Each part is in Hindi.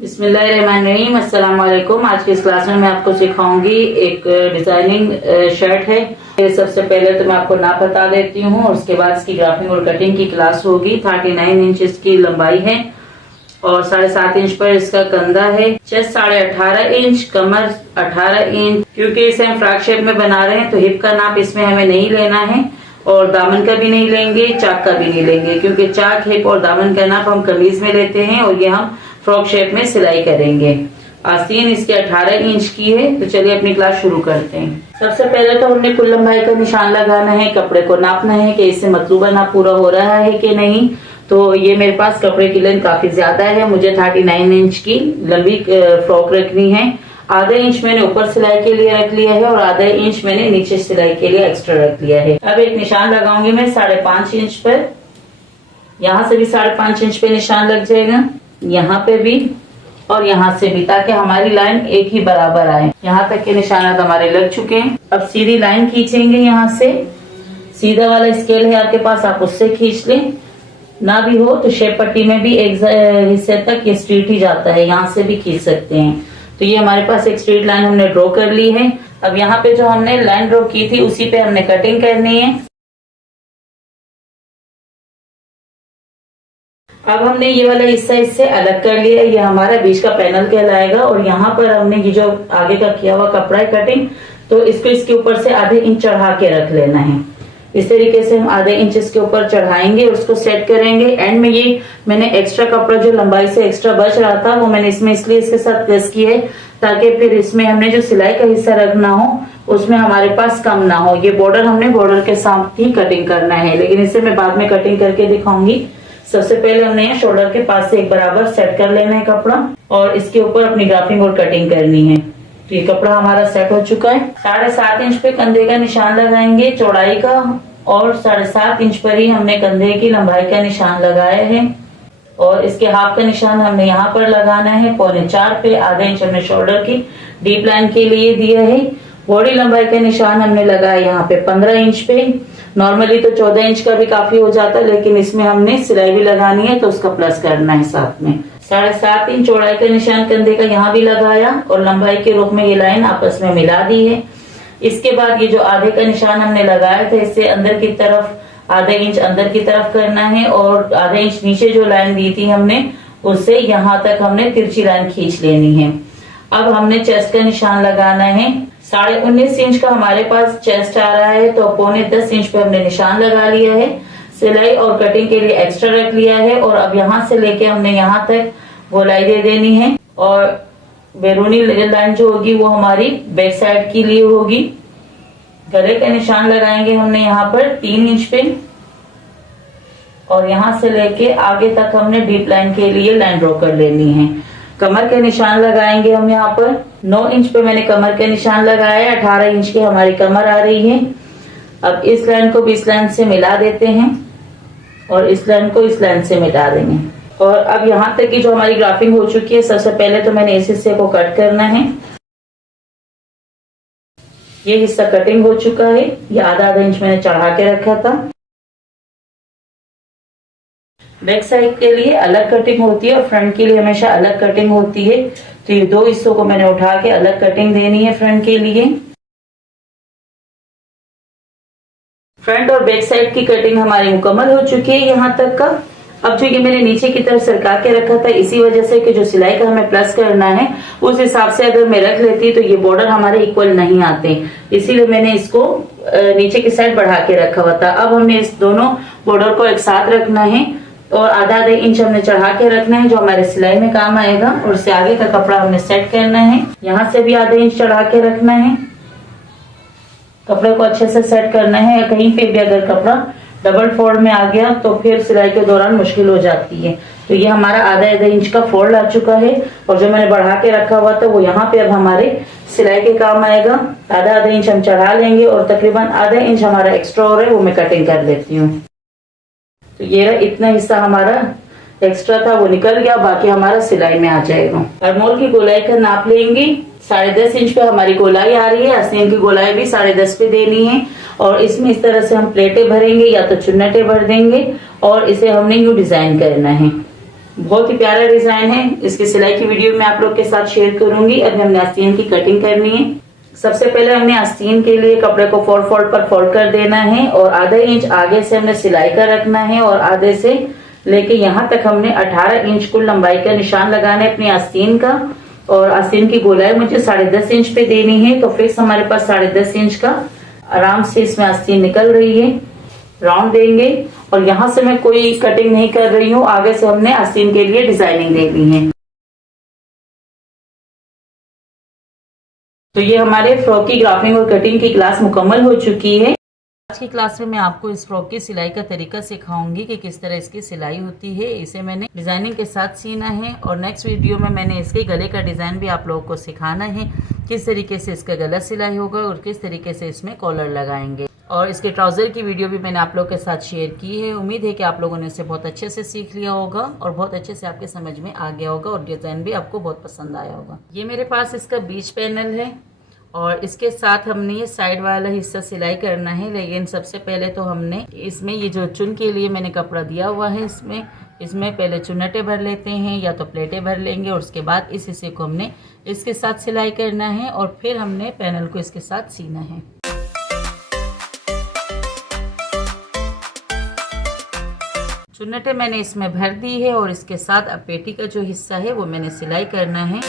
बिस्मिल्लाहिर्रहमानिर्रहीम। अस्सलाम वालेकुम। आज की इस क्लास में मैं आपको सिखाऊंगी एक डिजाइनिंग शर्ट है। सबसे पहले तो मैं आपको नाप बता देती हूँ, उसके बाद इसकी ग्राफिंग और कटिंग की क्लास होगी। 39 इंच इसकी लंबाई है और 7.5 इंच पर इसका कंधा है। चेस्ट 18.5 इंच, कमर 18 इंच। क्योंकि इसे हम फ्रॉक शेप में बना रहे हैं तो हिप का नाप इसमें हमें नहीं लेना है और दामन का भी नहीं लेंगे, चाक का भी नहीं लेंगे, क्योंकि चाक, हिप और दामन का नाप हम कमीज में लेते हैं और ये हम फ्रॉक शेप में सिलाई करेंगे। आस्तीन इसके 18 इंच की है। तो चलिए अपनी क्लास शुरू करते हैं। सबसे पहले तो हमने कुल लंबाई का निशान लगाना है, कपड़े को नापना है कि इससे मतलूबा नाप पूरा हो रहा है कि नहीं। तो ये मेरे पास कपड़े की लेंथ काफी ज्यादा है, मुझे 39 इंच की लंबी फ्रॉक रखनी है। आधा इंच मैंने ऊपर सिलाई के लिए रख लिया है और आधा इंच मैंने नीचे सिलाई के लिए एक्स्ट्रा रख लिया है। अब एक निशान लगाऊंगी मैं 5.5 इंच पर। यहाँ से भी 5.5 इंच पे निशान लग जाएगा, यहाँ पे भी और यहाँ से भी, ताकि हमारी लाइन एक ही बराबर आए। यहाँ तक के निशानात हमारे लग चुके हैं। अब सीधी लाइन खींचेंगे। यहाँ से सीधा वाला स्केल है आपके पास, आप उससे खींच लें। ना भी हो तो शेप पट्टी में भी एक हिस्से तक ये स्ट्रेट ही जाता है, यहाँ से भी खींच सकते हैं। तो ये हमारे पास एक स्ट्रेट लाइन हमने ड्रॉ कर ली है। अब यहाँ पे जो हमने लाइन ड्रॉ की थी उसी पे हमने कटिंग करनी है। अब हमने ये वाला हिस्सा इससे अलग कर लिया, ये हमारा बीच का पैनल कहलाएगा। और यहाँ पर हमने ये जो आगे का किया हुआ कपड़ा है कटिंग, तो इसको इसके ऊपर से आधे इंच चढ़ा के रख लेना है। इस तरीके से हम आधे इंच इसके ऊपर चढ़ाएंगे और उसको सेट करेंगे। एंड में ये मैंने एक्स्ट्रा कपड़ा जो लंबाई से एक्स्ट्रा बच रहा था वो मैंने इसमें इसलिए इसके साथ प्रेस किया है ताकि फिर इसमें हमने जो सिलाई का हिस्सा रखना हो उसमें हमारे पास कम ना हो। ये बॉर्डर हमने बॉर्डर के साथ ही कटिंग करना है, लेकिन इसे मैं बाद में कटिंग करके दिखाऊंगी। सबसे पहले हमने यहाँ शोल्डर के पास से एक बराबर सेट कर लेना है कपड़ा और इसके ऊपर अपनी ग्राफिंग और कटिंग करनी है। तो ये कपड़ा हमारा सेट हो चुका है। 7.5 इंच पे कंधे का निशान लगाएंगे चौड़ाई का और 7.5 इंच पर ही हमने कंधे की लंबाई का निशान लगाया है। और इसके हाफ का निशान हमने यहाँ पर लगाना है 3.25 पे। आधा इंच हमने शोल्डर की डीप लाइन के लिए दिया है। बॉडी लंबाई का निशान हमने लगाया यहाँ पे 15 इंच पे। नॉर्मली तो 14 इंच का भी काफी हो जाता है, लेकिन इसमें हमने सिलाई भी लगानी है तो उसका प्लस करना है साथ में। 7.5 इंच चौड़ाई का निशान कंधे का यहाँ भी लगाया और लंबाई के रूप में ये लाइन आपस में मिला दी है। इसके बाद ये जो आधे का निशान हमने लगाया था इससे अंदर की तरफ आधा इंच अंदर की तरफ करना है और आधा इंच नीचे जो लाइन दी थी हमने उससे यहाँ तक हमने तिरछी लाइन खींच लेनी है। अब हमने चेस्ट का निशान लगाना है। 19.5 इंच का हमारे पास चेस्ट आ रहा है तो 9.25 इंच पे हमने निशान लगा लिया है। सिलाई और कटिंग के लिए एक्स्ट्रा रख लिया है और अब यहाँ से लेके हमने यहाँ तक गोलाई दे देनी है। और बैरूनी लाइन जो होगी वो हमारी बैक साइड के लिए होगी। गले का निशान लगाएंगे हमने यहाँ पर 3 इंच पे और यहाँ से लेके आगे तक हमने डीप लाइन के लिए लाइन ड्रॉ कर लेनी है। कमर के निशान लगाएंगे हम यहाँ पर 9 इंच पे मैंने कमर के निशान लगाया। 18 इंच की हमारी कमर आ रही है। अब इस लाइन को भी इस लाइन से मिला देते हैं और इस लाइन को इस लाइन से मिला देंगे। और अब यहाँ तक की जो हमारी ग्राफिंग हो चुकी है, सबसे पहले तो मैंने इस हिस्से को कट करना है। ये हिस्सा कटिंग हो चुका है। ये आधा इंच मैंने चढ़ा के रखा था। बैक साइड के लिए अलग कटिंग होती है और फ्रंट के लिए हमेशा अलग कटिंग होती है। तो ये दो हिस्सों को मैंने उठा के अलग कटिंग देनी है फ्रंट के लिए। फ्रंट और बैक साइड की कटिंग हमारी मुकम्मल हो चुकी है यहाँ तक का। अब जो ये मैंने नीचे की तरफ सरका के रखा था इसी वजह से कि जो सिलाई का हमें प्लस करना है उस हिसाब से अगर मैं रख लेती तो ये बॉर्डर हमारे इक्वल नहीं आते, इसीलिए मैंने इसको नीचे की साइड बढ़ा के रखा हुआ था। अब हमें इस दोनों बॉर्डर को एक साथ रखना है और आधा इंच हमने चढ़ा के रखना है जो हमारे सिलाई में काम आएगा। और उससे आगे का कपड़ा हमने सेट करना है। यहाँ से भी आधा इंच चढ़ा के रखना है। कपड़े को अच्छे से सेट करना है। कहीं पे भी अगर कपड़ा डबल फोल्ड में आ गया तो फिर सिलाई के दौरान मुश्किल हो जाती है। तो ये हमारा आधा इंच का फोल्ड आ चुका है और जो मैंने बढ़ा के रखा हुआ था वो यहाँ पे अब हमारे सिलाई के काम आएगा। आधा इंच हम चढ़ा लेंगे और तकरीबन आधा इंच हमारा एक्स्ट्रा हो रहा है वो मैं कटिंग कर लेती हूँ। तो ये इतना हिस्सा हमारा एक्स्ट्रा था वो निकल गया, बाकी हमारा सिलाई में आ जाएगा। आर्महोल की गोलाई का नाप लेंगे। 10.5 इंच पे हमारी गोलाई आ रही है। आस्तीन की गोलाई भी 10.5 पे देनी है और इसमें इस तरह से हम प्लेटें भरेंगे या तो चुन्नटें भर देंगे और इसे हमने यूं डिजाइन करना है। बहुत ही प्यारा डिजाइन है। इसकी सिलाई की वीडियो मैं आप लोग के साथ शेयर करूंगी। अभी हमने आस्तीन की कटिंग करनी है। सबसे पहले हमने आस्तीन के लिए कपड़े को 4 फोल्ड पर फोल्ड कर देना है और आधा इंच आगे से हमने सिलाई का रखना है और आधे से लेके यहाँ तक हमने 18 इंच कुल लंबाई का निशान लगाना है अपनी आस्तीन का। और आस्तीन की गोलाई मुझे 10.5 इंच पे देनी है, तो फिक्स हमारे पास 10.5 इंच का आराम से इसमें आस्तीन निकल रही है। राउंड देंगे और यहाँ से मैं कोई कटिंग नहीं कर रही हूँ, आगे से हमने आस्तीन के लिए डिजाइनिंग देनी है। तो ये हमारे फ्रॉक की ग्राफिंग और कटिंग की क्लास मुकम्मल हो चुकी है। आज की क्लास में मैं आपको इस फ्रॉक की सिलाई का तरीका सिखाऊंगी कि किस तरह इसकी सिलाई होती है। इसे मैंने डिजाइनिंग के साथ सीना है और नेक्स्ट वीडियो में मैंने इसके गले का डिजाइन भी आप लोगों को सिखाना है, किस तरीके से इसका गला सिलाई होगा और किस तरीके से इसमें कॉलर लगाएंगे। और इसके ट्राउजर की वीडियो भी मैंने आप लोगों के साथ शेयर की है। उम्मीद है कि आप लोगों ने इसे बहुत अच्छे से सीख लिया होगा और बहुत अच्छे से आपके समझ में आ गया होगा और डिजाइन भी आपको बहुत पसंद आया होगा। ये मेरे पास इसका बीच पैनल है और इसके साथ हमने ये साइड वाला हिस्सा सिलाई करना है। लेकिन सबसे पहले तो हमने इसमें ये जो चुन के लिए मैंने कपड़ा दिया हुआ है इसमें पहले चुन्नटें भर लेते हैं या तो प्लेटें भर लेंगे और उसके बाद इस हिस्से को हमने इसके साथ सिलाई करना है और फिर हमने पैनल को इसके साथ सीना है। चुन्नटें मैंने इसमें भर दी है और इसके साथ अब पेटी का जो हिस्सा है वो मैंने सिलाई करना है।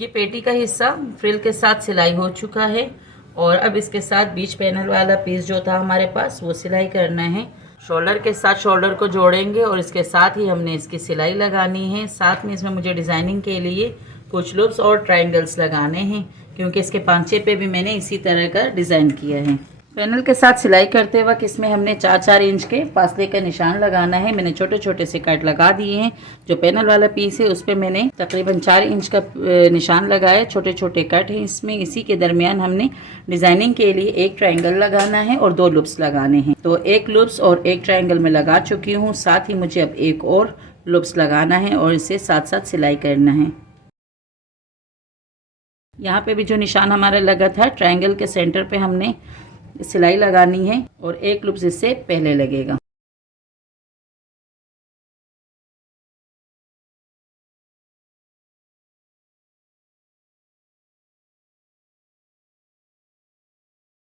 ये पेटी का हिस्सा फ्रिल के साथ सिलाई हो चुका है और अब इसके साथ बीच पैनल वाला पीस जो था हमारे पास वो सिलाई करना है। शोल्डर के साथ शोल्डर को जोड़ेंगे और इसके साथ ही हमने इसकी सिलाई लगानी है। साथ में इसमें मुझे डिज़ाइनिंग के लिए कुछ लूप्स और ट्रायंगल्स लगाने हैं क्योंकि इसके पांचे पे भी मैंने इसी तरह का डिज़ाइन किया है। पैनल के साथ सिलाई करते वक्त इसमें हमने 4-4 इंच के फासले का निशान लगाना है। मैंने छोटे छोटे से कट लगा दिए हैं। जो पैनल वाला पीस है उस पर मैंने तकरीबन 4 इंच का निशान लगाया। छोटे छोटे कट हैं इसमें। इसी के दरमियान हमने डिजाइनिंग के लिए एक ट्रायंगल लगाना है और 2 लूप्स लगाने हैं। तो एक लूप्स और एक ट्रायंगल में लगा चुकी हूँ। साथ ही मुझे अब एक और लूप्स लगाना है और इसे साथ साथ सिलाई करना है। यहाँ पे भी जो निशान हमारा लगा था ट्रायंगल के सेंटर पे हमने सिलाई लगानी है और एक लूप्स इससे पहले लगेगा।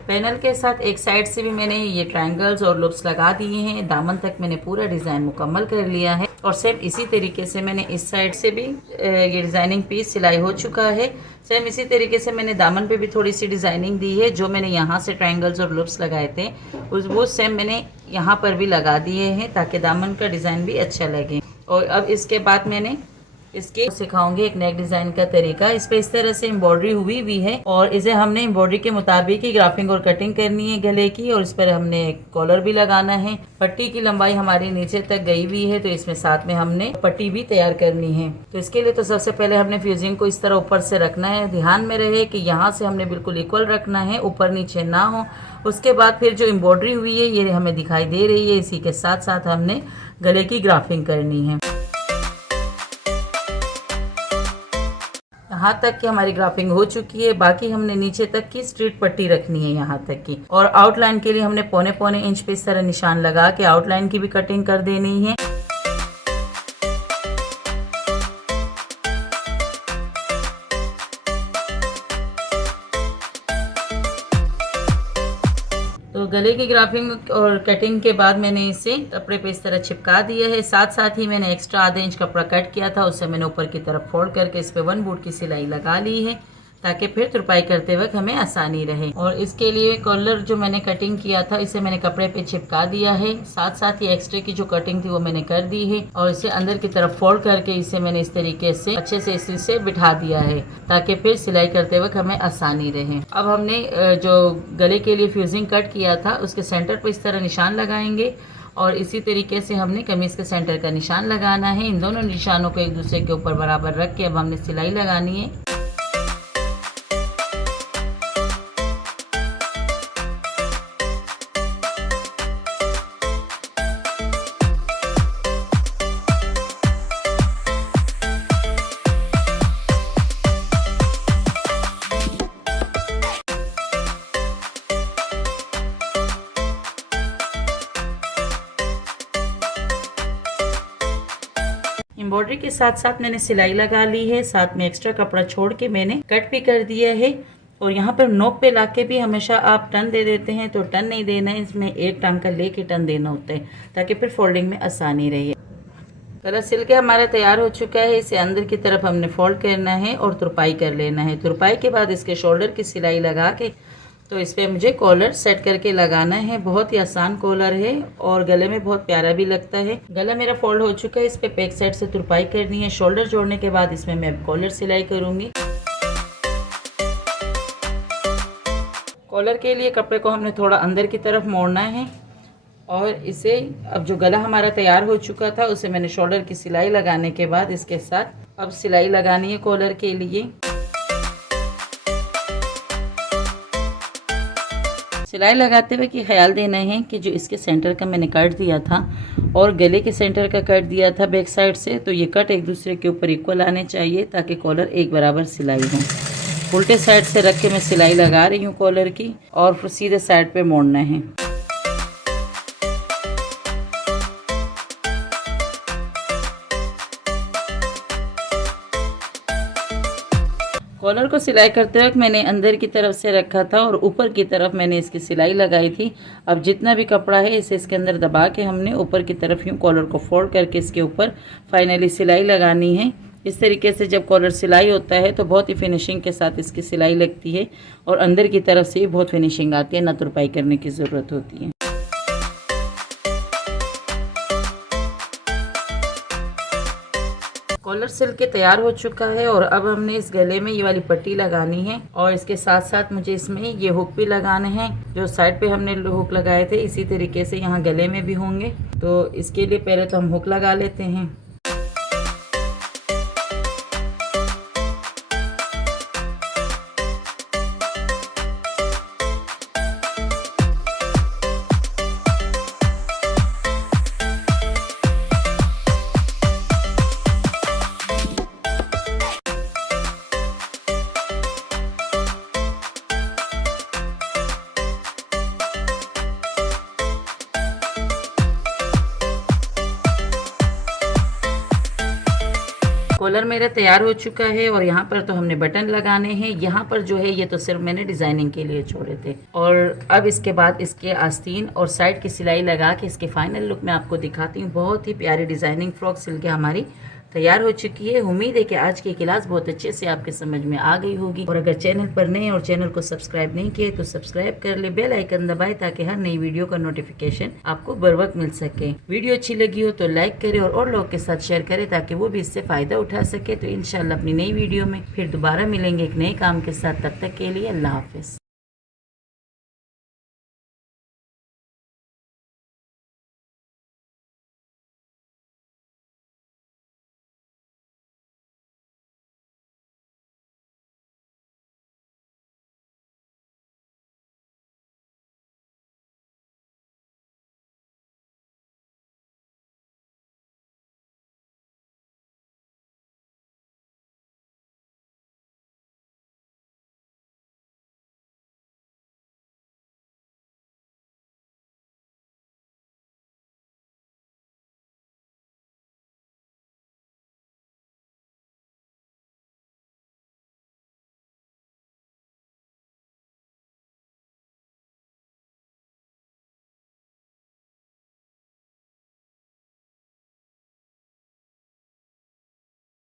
पैनल के साथ एक साइड से भी मैंने ये ट्रायंगल्स और लूप्स लगा दिए हैं। दामन तक मैंने पूरा डिज़ाइन मुकम्मल कर लिया है और सेम इसी तरीके से मैंने इस साइड से भी ये डिज़ाइनिंग पीस सिलाई हो चुका है। सेम इसी तरीके से मैंने दामन पे भी थोड़ी सी डिज़ाइनिंग दी है। जो मैंने यहाँ से ट्रायंगल्स और लूप्स लगाए थे वो सेम मैंने यहाँ पर भी लगा दिए हैं ताकि दामन का डिज़ाइन भी अच्छा लगे। और अब इसके बाद मैंने इसके सिखाऊंगी एक नेक डिजाइन का तरीका। इस पे इस तरह से एम्ब्रॉयडरी हुई भी है और इसे हमने एम्ब्रॉयडरी के मुताबिक ही ग्राफिंग और कटिंग करनी है गले की और इस पर हमने कॉलर भी लगाना है। पट्टी की लंबाई हमारी नीचे तक गई हुई है तो इसमें साथ में हमने पट्टी भी तैयार करनी है। तो इसके लिए तो सबसे पहले हमने फ्यूजिंग को इस तरह ऊपर से रखना है। ध्यान में रहे कि यहाँ से हमने बिल्कुल इक्वल रखना है, ऊपर नीचे ना हो। उसके बाद फिर जो एम्ब्रॉयडरी हुई है ये हमें दिखाई दे रही है। इसी के साथ साथ हमने गले की ग्राफिंग करनी है। यहाँ तक की हमारी ग्राफिंग हो चुकी है। बाकी हमने नीचे तक की स्ट्रीट पट्टी रखनी है यहाँ तक की। और आउटलाइन के लिए हमने पौने पौने इंच पे इस तरह निशान लगा के आउटलाइन की भी कटिंग कर देनी है। तो गले की ग्राफिंग और कटिंग के बाद मैंने इसे कपड़े पे इस तरह चिपका दिया है। साथ साथ ही मैंने एक्स्ट्रा आधे इंच कपड़ा कट किया था, उससे मैंने ऊपर की तरफ फोल्ड करके इस पे 1 बूट की सिलाई लगा ली है ताकि फिर तुरपाई करते वक्त हमें आसानी रहे। और इसके लिए कॉलर जो मैंने कटिंग किया था इसे मैंने कपड़े पे चिपका दिया है। साथ साथ ही एक्स्ट्रा की जो कटिंग थी वो मैंने कर दी है और इसे अंदर की तरफ फोल्ड करके इसे मैंने इस तरीके से अच्छे से इसे बिठा दिया है ताकि फिर सिलाई करते वक्त हमें आसानी रहे। अब हमने जो गले के लिए फ्यूजिंग कट किया था उसके सेंटर पर इस तरह निशान लगाएंगे और इसी तरीके से हमने कमीज के सेंटर का निशान लगाना है। इन दोनों निशानों को एक दूसरे के ऊपर बराबर रख के अब हमने सिलाई लगानी है। एम्ब्रॉयडरी के साथ साथ मैंने सिलाई लगा ली है, साथ में एक्स्ट्रा कपड़ा छोड़ के मैंने कट भी कर दिया है। और यहाँ पर नोक पे लाके भी हमेशा आप टर्न दे देते हैं तो टर्न नहीं देना है, इसमें एक टांका लेके टर्न देना होता है ताकि फिर फोल्डिंग में आसानी रहे। कलर सिल के हमारा तैयार हो चुका है। इसे अंदर की तरफ हमने फोल्ड करना है और तुरपाई कर लेना है। तुरपाई के बाद इसके शोल्डर की सिलाई लगा के तो इस पर मुझे कॉलर सेट करके लगाना है। बहुत ही आसान कॉलर है और गले में बहुत प्यारा भी लगता है। गला मेरा फोल्ड हो चुका है, इस पे बैक साइड से तुरपाई करनी है। शोल्डर जोड़ने के बाद इसमें मैं कॉलर सिलाई करूंगी। कॉलर के लिए कपड़े को हमने थोड़ा अंदर की तरफ मोड़ना है और इसे अब जो गला हमारा तैयार हो चुका था उसे मैंने शोल्डर की सिलाई लगाने के बाद इसके साथ अब सिलाई लगानी है कॉलर के लिए। सिलाई लगाते हुए कि ख्याल देना है कि जो इसके सेंटर का मैंने कट दिया था और गले के सेंटर का कट दिया था बैक साइड से, तो ये कट एक दूसरे के ऊपर इक्वल आने चाहिए ताकि कॉलर एक बराबर सिलाई हो। उल्टे साइड से रख के मैं सिलाई लगा रही हूँ कॉलर की और फिर सीधे साइड पे मोड़ना है। कॉलर को सिलाई करते वक्त मैंने अंदर की तरफ से रखा था और ऊपर की तरफ मैंने इसकी सिलाई लगाई थी। अब जितना भी कपड़ा है इसे इसके अंदर दबा के हमने ऊपर की तरफ यूँ कॉलर को फोल्ड करके इसके ऊपर फाइनली सिलाई लगानी है। इस तरीके से जब कॉलर सिलाई होता है तो बहुत ही फिनिशिंग के साथ इसकी सिलाई लगती है और अंदर की तरफ से भी बहुत फिनिशिंग आती है, ना तुरपाई करने की ज़रूरत होती है। कॉलर सिल के तैयार हो चुका है और अब हमने इस गले में ये वाली पट्टी लगानी है और इसके साथ साथ मुझे इसमें ये हुक भी लगाने हैं। जो साइड पे हमने हुक लगाए थे इसी तरीके से यहाँ गले में भी होंगे, तो इसके लिए पहले तो हम हुक लगा लेते हैं। कॉलर मेरा तैयार हो चुका है और यहाँ पर तो हमने बटन लगाने हैं। यहाँ पर जो है ये तो सिर्फ मैंने डिज़ाइनिंग के लिए छोड़े थे और अब इसके बाद इसके आस्तीन और साइड की सिलाई लगा के इसके फाइनल लुक मैं आपको दिखाती हूँ। बहुत ही प्यारी डिज़ाइनिंग फ्रॉक सिल के हमारी तैयार हो चुकी है। उम्मीद है कि आज की क्लास बहुत अच्छे से आपके समझ में आ गई होगी। और अगर चैनल पर नए और चैनल को सब्सक्राइब नहीं किए तो सब्सक्राइब कर ले, बेल आइकन दबाए ताकि हर नई वीडियो का नोटिफिकेशन आपको बर वक्त मिल सके। वीडियो अच्छी लगी हो तो लाइक करें और लोगों के साथ शेयर करें ताकि वो भी इससे फ़ायदा उठा सके। तो इंशाल्लाह अपनी नई वीडियो में फिर दोबारा मिलेंगे एक नए काम के साथ। तब तक के लिए अल्लाह हाफिज़।